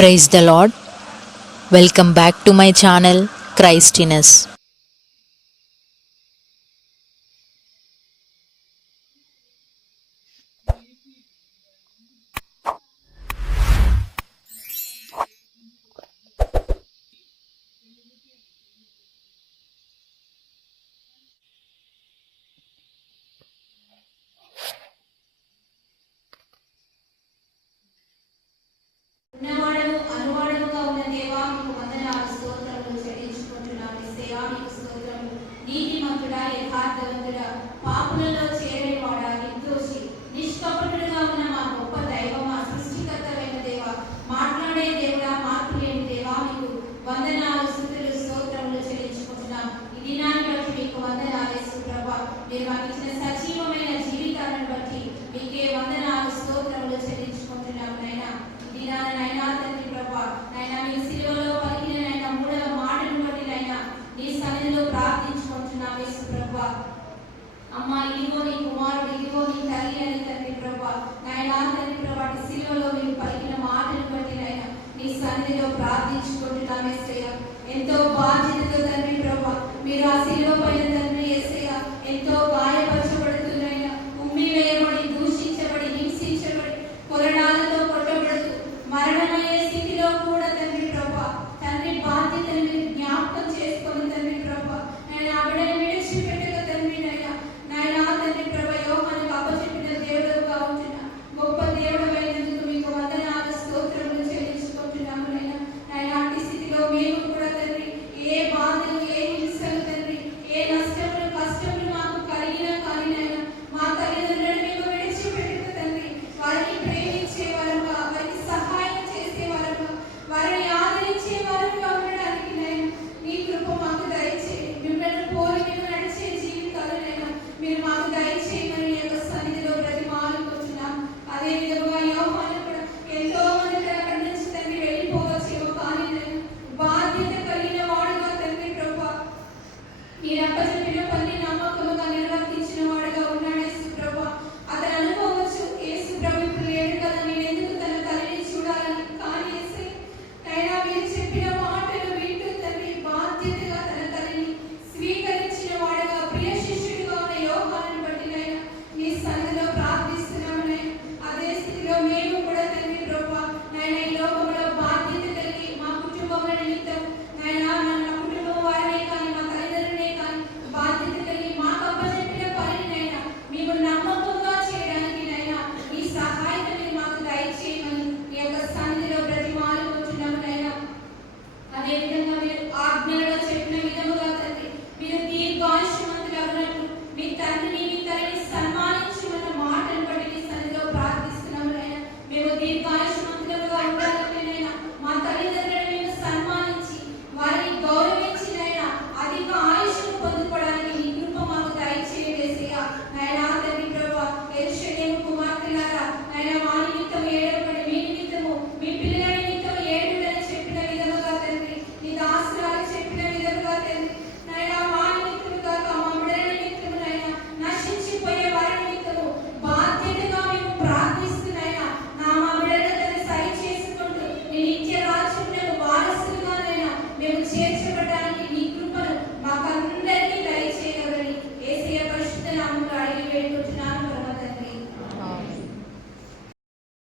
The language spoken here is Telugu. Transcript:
Praise the Lord. Welcome back to my channel Christiness. ఉన్నవాడను అనువాడనుగా ఉన్న దేవా మీకు వందనాలు స్తోత్రములు చెల్లించుకుంటున్నాం. యేసయ్యా మీకు స్తోత్రములు. నీతిమంతుడా, యథార్థవంతుడా, పాపులలో చేరేవాడా, నిర్దోషి, నిష్కపటుడుగా ఉన్న మా గొప్ప దైవమా, సృష్టికర్తవైన దేవా, మాట్లాడే దేవుడా, మార్పు లేని దేవా, మీకు వందనాలు స్తుతులు స్తోత్రములు చెల్లించుకుంటున్నాం. ఈ దినాన్ని బట్టి మీకు వందనాలు యేసు ప్రభువా. మీరు మాకు ఇచ్చిన సజీవమైన జీవితాలను బట్టి మీకే వందనాలు స్తోత్రములు చెల్లించుకుంటున్నాం. నైనా తండ్రి ప్రభా, నైనా మీరు సిలువలో పలికిన నైనా మూడవ మాటను బట్టి నైనా నీ సన్నిధిలో ప్రార్థించుకుంటున్నాం యేసు ప్రభా. అమ్మా, ఇదిగో నీ కుమారుడు, ఇదిగో నీ తల్లి అని తండ్రి ప్రభా, నైనా తండ్రి ప్రభా, సిలువలో మీరు పలికిన మాటను బట్టి నైనా నీ సన్నిధిలో ప్రార్థించుకుంటున్నాం యేసయ్యా. ఎంతో బాధ్యతతో తండ్రి ప్రభా మీరు ఆ సిలువ పైన